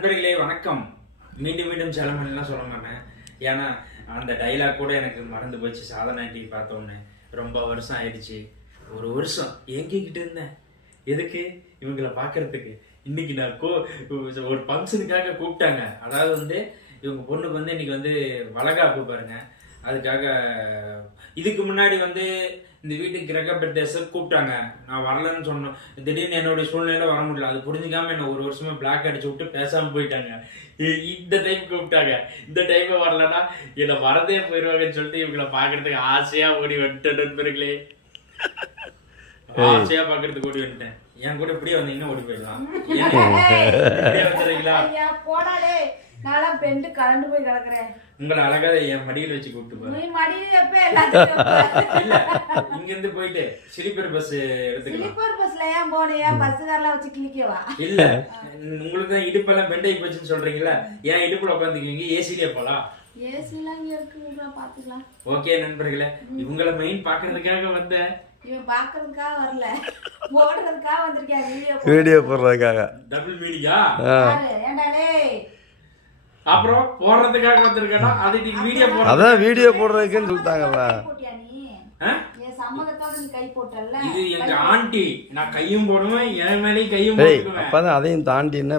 நண்பர்களே வணக்கம். மீண்டும் மீண்டும் செலமணிலாம் சொல்ல மாட்டேன். ஏன்னா அந்த டைலாக் கூட எனக்கு மறந்து போச்சு. சாதனை டிவி பார்த்தோன்னே ரொம்ப வருஷம் ஆயிடுச்சு. ஒரு வருஷம் எங்கிக்கிட்டு இருந்தேன். எதுக்கு? இவங்களை பார்க்கறதுக்கு. இன்னைக்கு நான் கோ ஒரு ஃபங்க்ஷனுக்காக கூப்பிட்டாங்க. அதாவது வந்து இவங்க பொண்ணுக்கு வந்து இன்னைக்கு வந்து வளகாப்பு பாருங்க. அதுக்காக இதுக்கு முன்னாடி வந்து இந்த வீட்டுக்கு கிரக பிரதேச கூப்பிட்டாங்க. நான் வரலன்னு சொன்னோம் திடீர்னு என்னுடைய சூழ்நிலையில வர முடியல. அது புரிஞ்சுக்காம என்ன ஒரு வருஷமா பிளாக் அடிச்சு விட்டு பேசாம போயிட்டாங்க. இந்த டைம் கூப்பிட்டாங்க. இந்த டைம் வரலன்னா என்னை வரதே போயிடுவாங்கன்னு சொல்லிட்டு இவங்களை பாக்குறதுக்கு ஆசையா ஓடி வந்துட்டேன் நண்பர்களே. ஆசையா பாக்குறதுக்கு ஓடி வந்துட்டேன். என் கூட இப்படியே வந்தீங்கன்னா ஓடி போயிடலாம். இப்படியே வந்துடுறீங்களா? ஐயா போடாடே நான்லாம் பெண்டு கலண்டு போய் கிடக்குறேன். உங்களை அழகா என் மடியில் வச்சு கூப்பிட்டு நீ மடியில எப்ப எல்லாத்தையும்? இல்ல இங்க இருந்து போயிட்டு சிலிப்பர் பஸ் எடுத்துக்கலாம். ஸ்லீப்பர் பஸ்ல ஏன் போனியா பஸ்ஸுக்காரெல்லாம் வச்சு கிளிக்கவா இல்ல உங்களுக்கு தான் இடுப்பெல்லாம் பெண்ட் ஆகி போச்சுன்னு சொல்றீங்களா ஏன் இடுப்புல உட்காந்துக்கிறீங்க? ஏசிலேயே போலாம். ஏசிலாம் இங்க இருக்கு பாத்துக்கலாம் ஓகே நண்பர்களே. இவங்கள மெயின் பாக்குறதுக்காக வந்தேன். இவன் பாக்குறதுக்காக வரல. ஓடுறதுக்காக வந்திருக்கியா வீடியோ வீடியோ போடுறதுக்காக. டபுள் டேய். அப்புறம் போடுறதுக்காக வந்திருக்கேன்னா அது இன்னைக்கு வீடியோ போடுறது அதான் வீடியோ போடுறதுக்குன்னு சொல்லிட்டாங்கல்ல. அதையும் தாண்டி என்ன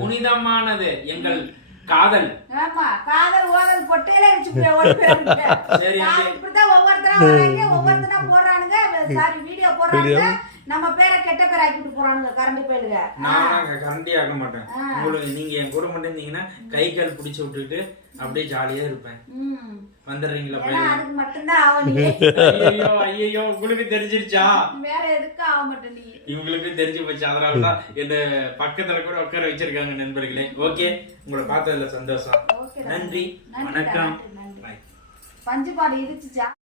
புனிதமானது எங்கள் காதல். ஆமா காதல் ஓதல் பொட்டையில வச்சு போய் ஒவ்வொருத்தரா ஒவ்வொருத்தரா போடுறானுங்க சாரி வீடியோ? போடுறாங்க நம்ம பேரை கெட்ட பேர் ஆக்கிட்டு போறானுங்க கரண்ட் போயிடுங்க நான் கரண்டி ஆக மாட்டேன். உங்களுக்கு நீங்க என் கூட மட்டும் இருந்தீங்கன்னா கை கால் பிடிச்சு விட்டுட்டு அப்படியே ஜாலியா இருப்பேன். ம். வந்துடுறீங்களா பையன்? அதுக்கு மட்டும்தான் ஆகும் நீ. ஐயோ ஐயோ உங்களுக்கு தெரிஞ்சிருச்சா? வேற எதுக்கும் ஆக மாட்டேன் நீ. இவங்களுக்கு தெரிஞ்சு போச்சு. அதனாலதான் என்ன பக்கத்துல கூட உட்கார வச்சிருக்காங்க நண்பர்களே. ஓகே உங்களை பார்த்ததுல சந்தோஷம். ஓகே நன்றி வணக்கம். பஞ்சு பாடு இடிச்சுச்சா?